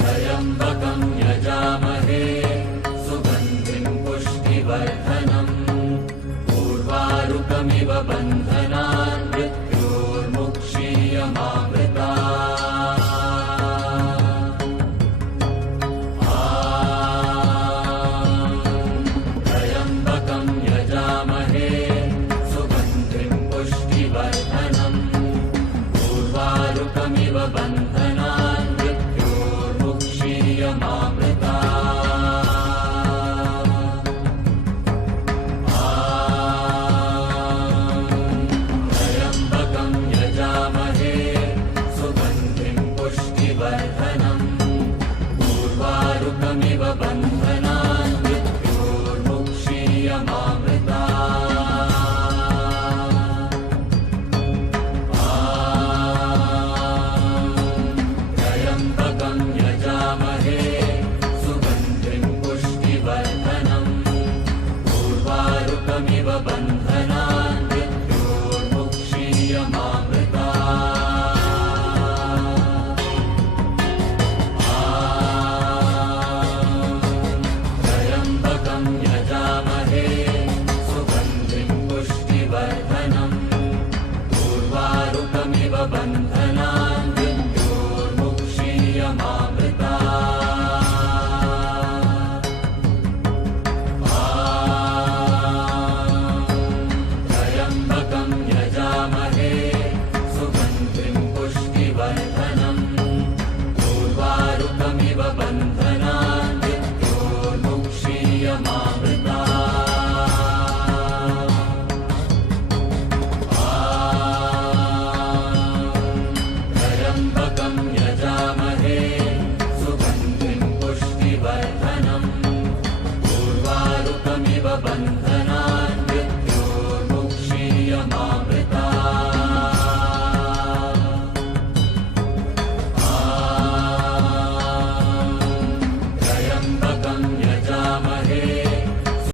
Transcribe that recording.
त्र्यम्बकं यजामहे सुगन्धिं पुष्टिवर्धनम् उर्वारुकमिव बन्धनान् मृत्योर्मुक्षीयमामृतात् त्र्यम्बकं यजामहे सुगन्धिं पुष्टिवर्धनम् उर्वारुकमिव बन्धनान् त्र्यम्बकं यजामहे सुगन्धिं पुष्टिवर्धनम् उर्वारुकमिव बन्धनान् मृत्योर्मुक्षीयमामृतात् त्र्यम्बकं यजामहे सुगन्धिं पुष्टिवर्धनम् उर्वारुकमिव बन्धनान् त्र्यम्बकं यजामहे सुगन्धिं पुष्टिवर्धनम् उर्वारुकमिव बन्धनान् त्र्यम्बकं यजामहे सुगन्धिं पुष्टिवर्धनम् उर्वारुकमिव बन्धनान् त्र्यम्बकं यजामहे सुगन्धिं पुष्टिवर्धनम् उर्वारुकमिव बन्धनान् मृत्योर्मुक्षीयमामृतात्